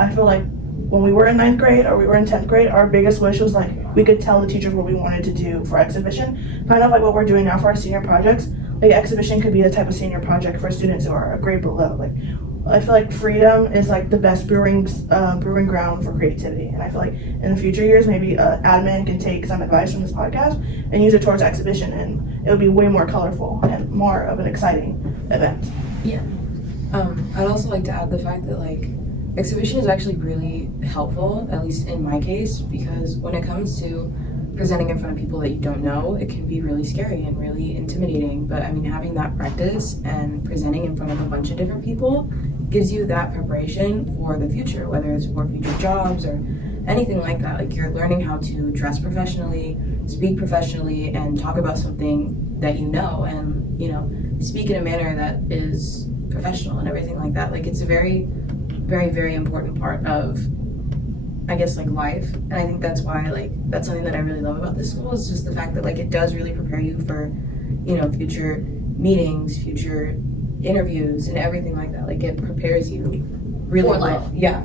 I feel like when we were in 9th grade or we were in 10th grade, our biggest wish was like we could tell the teachers what we wanted to do for exhibition. Kind of like what we're doing now for our senior projects. Like exhibition could be the type of senior project for students who are a grade below. Like I feel like freedom is like the best brewing ground for creativity. And I feel like in the future years, maybe admin can take some advice from this podcast and use it towards exhibition, and it would be way more colorful and more of an exciting event. Yeah. I'd also like to add the fact that like exhibition is actually really helpful, at least in my case, because when it comes to presenting in front of people that you don't know, it can be really scary and really intimidating. But I mean, having that practice and presenting in front of a bunch of different people gives you that preparation for the future, whether it's for future jobs or anything like that. Like you're learning how to dress professionally, speak professionally, and talk about something that you know, and you know, speak in a manner that is professional and everything like that. Like it's a very, very, very important part of, I guess, like life. And I think that's why like that's something that I really love about this school, is just the fact that like it does really prepare you for, you know, future meetings, future interviews, and everything like that. Like it prepares you really for well. life. Yeah.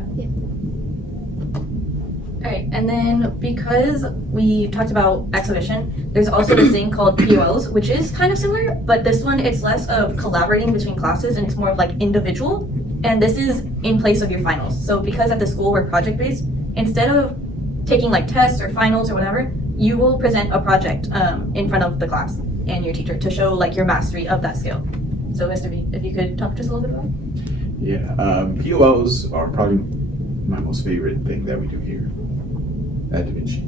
All right, and then because we talked about exhibition, there's also this thing called POLs, which is kind of similar, but this one, it's less of collaborating between classes and it's more of like individual. And this is in place of your finals. So because at the school we're project-based, instead of taking like tests or finals or whatever, you will present a project in front of the class and your teacher to show like your mastery of that skill. So Mr. B, if you could talk just a little bit about it. Yeah, POLs are probably my most favorite thing that we do here at Da Vinci.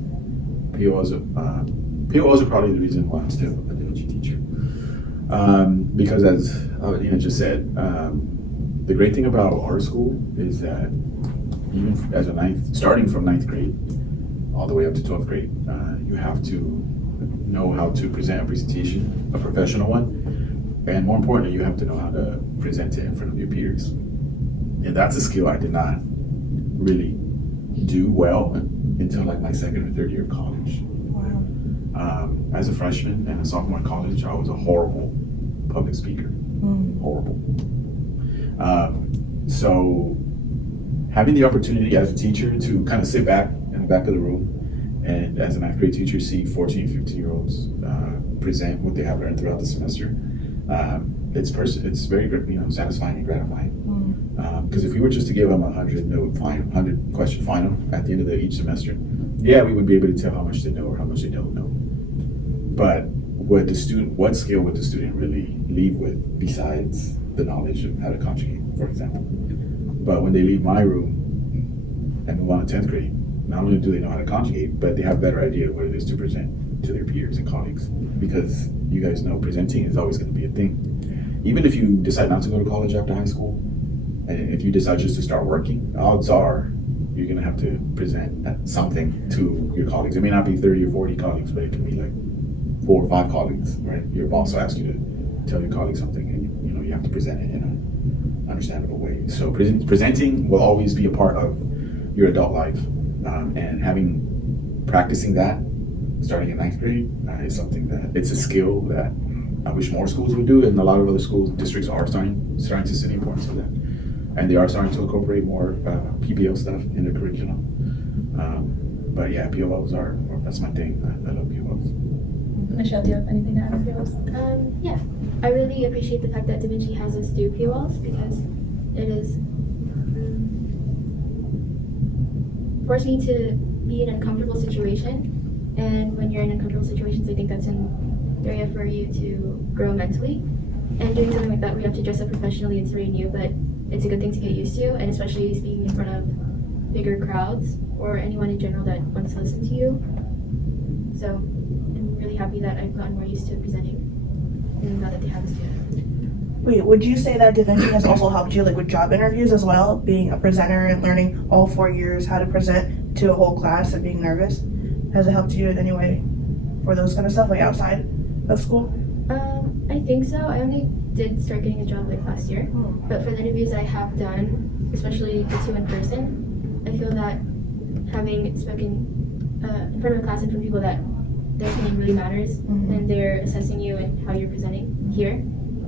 POLs are probably the reason why I'm still a Da Vinci teacher. Because as Alina just said, the great thing about our school is that even as starting from 9th grade all the way up to 12th grade, you have to know how to present a presentation, a professional one, and more importantly, you have to know how to present it in front of your peers. And that's a skill I did not really do well until like my 2nd or 3rd year of college. Wow. As a freshman and a sophomore in college, I was a horrible public speaker. Horrible. So having the opportunity as a teacher to kind of sit back in the back of the room and as a 9th grade teacher see 14, 15-year-olds present what they have learned throughout the semester, it's very satisfying and gratifying. Because if we were just to give them a 100 question final at the end of each semester, yeah, we would be able to tell how much they know or how much they don't know. But what skill would the student really leave with besides the knowledge of how to conjugate, for example? But when they leave my room and move on to 10th grade, not only do they know how to conjugate, but they have a better idea of what it is to present to their peers and colleagues. Because you guys know presenting is always going to be a thing. Even if you decide not to go to college after high school, and if you decide just to start working, odds are you're going to have to present something to your colleagues. It may not be 30 or 40 colleagues, but it can be like 4 or 5 colleagues, right? Your boss will ask you to tell your colleagues something, and you have to present it in an understandable way. So presenting will always be a part of your adult life, and practicing that starting in 9th grade is something that it's a skill that I wish more schools would do, and a lot of other school districts are starting to see the importance of that. And they are starting to incorporate more PBL stuff in their curriculum. But yeah, POLs that's my thing. I love POLs. Michelle, do you have anything to add on POLs? Yeah, I really appreciate the fact that Da Vinci has us do POLs, because it is forced me to be in an uncomfortable situation. And when you're in uncomfortable situations, I think that's an area for you to grow mentally. And doing something like that where you have to dress up professionally, it's very new, but it's a good thing to get used to, and especially speaking in front of bigger crowds or anyone in general that wants to listen to you. So I'm really happy that I've gotten more used to presenting, and now that they have us do it. Wait, would you say that Da Vinci has also helped you like with job interviews as well, being a presenter and learning all 4 years how to present to a whole class and being nervous? Has it helped you in any way for those kind of stuff, like outside of school? I think so. I only did start getting a job like last year, but for the interviews I have done, especially the 2 in person, I feel that having spoken in front of a class and from people that their opinion really matters, and they're assessing you and how you're presenting here.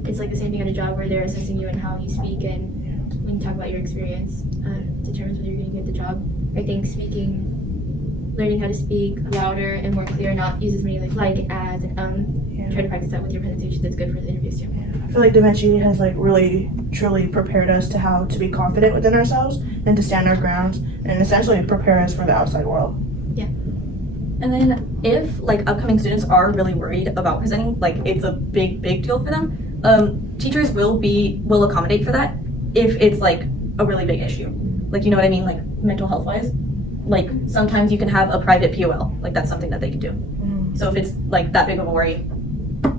It's like the same thing at a job where they're assessing you and how you speak and when you talk about your experience determines whether you're going to get the job. I think learning how to speak louder and more clear, not use as many like, as, and try to practice that with your presentations. That's good for the interviews too. I feel like Da Vinci has like really truly prepared us to how to be confident within ourselves and to stand our grounds and essentially prepare us for the outside world. And then if like upcoming students are really worried about presenting, like it's a big deal for them, teachers will accommodate for that if it's like a really big issue. Like, you know what I mean? Like mental health wise. Like sometimes you can have a private POL. Like that's something that they can do. So if it's like that big of a worry,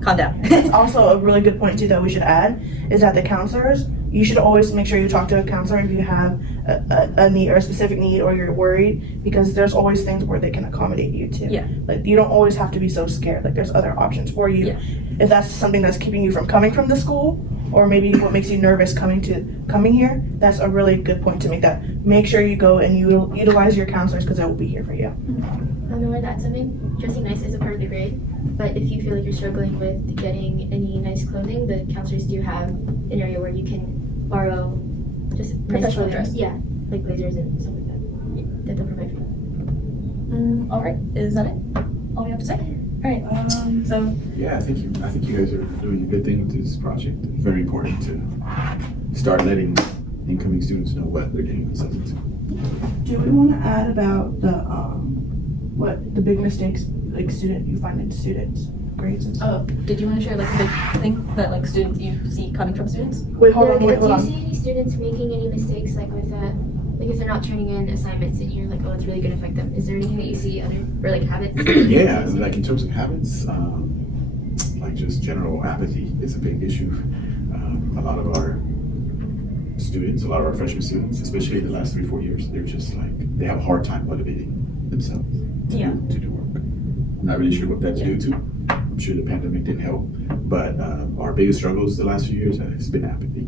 calm down. That's also a really good point too that we should add is that the counselors, you should always make sure you talk to a counselor if you have a need or a specific need or you're worried, because there's always things where they can accommodate you too. Yeah. Like you don't always have to be so scared. Like there's other options for you. Yeah. If that's something that's keeping you from coming from the school, or maybe what makes you nervous coming here, that's a really good point to make. That make sure you go and you utilize your counselors because they will be here for you. I know where that's something. Dressing nice is a part of the grade, but if you feel like you're struggling with getting any nice clothing, the counselors do have an area where you can borrow just nice Professional clothing. dress. Yeah, like blazers and stuff like that. That they'll provide for you. All right, is that it? All we have to say? All right. So Yeah, I think you guys are doing a good thing with this project. It's very important to start letting incoming students know what they're getting themselves into. Do we want to add about the big mistakes like you find in students grades and stuff? did you want to share like a big thing that like students you see coming from students? Wait, hold Do you on. see any students making any mistakes like with that? Like if they're not turning in assignments and you're like, oh, it's really going to affect them. Is there anything that you see or like habits? Yeah, like in terms of habits, like just general apathy is a big issue. A lot of our students, a lot of our freshman students, especially in the last 3-4 years, they're just like, they have a hard time motivating themselves to do work. I'm not really sure what that's due to. I'm sure the pandemic didn't help, but our biggest struggles the last few years has been apathy.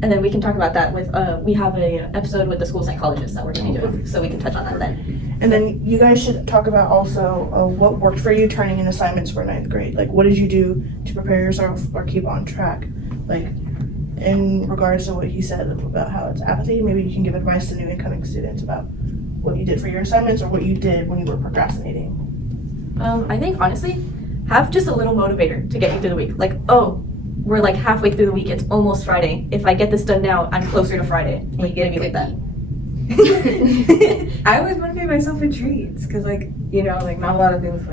And then we can talk about that with we have a episode with the school psychologist that we're going to be doing, so we can touch on that then. And then you guys should talk about also what worked for you turning in assignments for 9th grade. Like, what did you do to prepare yourself or keep on track? Like, in regards to what he said about how it's apathy, maybe you can give advice to new incoming students about what you did for your assignments or what you did when you were procrastinating. I think honestly, have just a little motivator to get you through the week. Like, oh, we're like halfway through the week. It's almost Friday. If I get this done now, I'm closer to Friday. Like, maybe like that. I always motivate myself with treats because, like, you know, like not a lot of things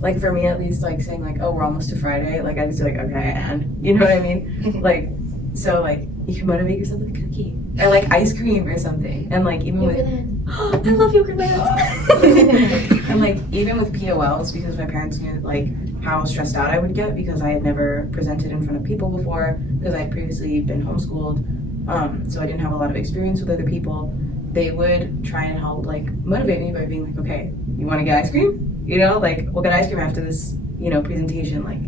like for me at least, like saying like, oh, we're almost to Friday. Like I just like, okay, and you know what I mean? Like, so like you can motivate yourself with a cookie or like ice cream or something, and like even with I love yogurt lands. and like even with POLs, because my parents knew like how stressed out I would get because I had never presented in front of people before because I had previously been homeschooled, so I didn't have a lot of experience with other people. They would try and help like motivate me by being like, okay, you want to get ice cream? You know, like we'll get ice cream after this, you know, presentation. Like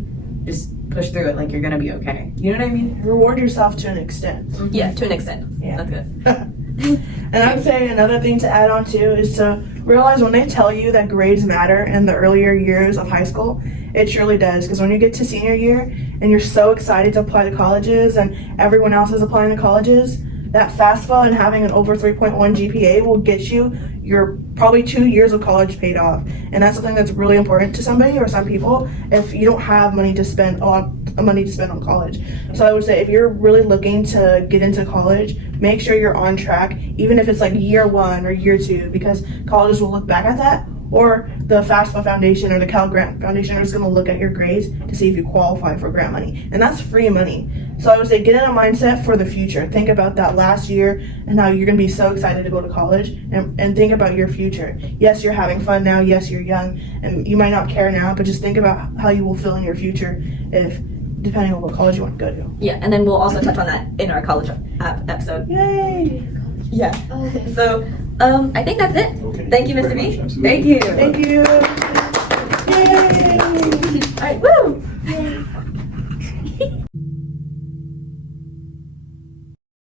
just push through it. Like you're gonna be okay. You know what I mean? Reward yourself to an extent. Yeah, to an extent. Yeah. That's good. And I'd say another thing to add on too is to realize when they tell you that grades matter in the earlier years of high school, it surely does. Because when you get to senior year and you're so excited to apply to colleges and everyone else is applying to colleges, that FAFSA and having an over 3.1 GPA will get you your probably 2 years of college paid off. And that's something that's really important to somebody or some people if you don't have money to spend a lot of money to spend on college. So I would say if you're really looking to get into college, make sure you're on track, even if it's like year 1 or year 2, because colleges will look back at that, or the FAFSA Foundation or the Cal Grant Foundation are just going to look at your grades to see if you qualify for grant money. And that's free money. So I would say get in a mindset for the future. Think about that last year and how you're going to be so excited to go to college, and think about your future. Yes, you're having fun now. Yes, you're young and you might not care now, but just think about how you will feel in your future depending on what college you want to go to. Yeah, and then we'll also touch on that in our college episode. Yay! Yeah. Oh, okay. So I think that's it. Okay. Thank you, very Mr. B. much. Absolutely. Thank you. Thank you. Yay! All right, woo!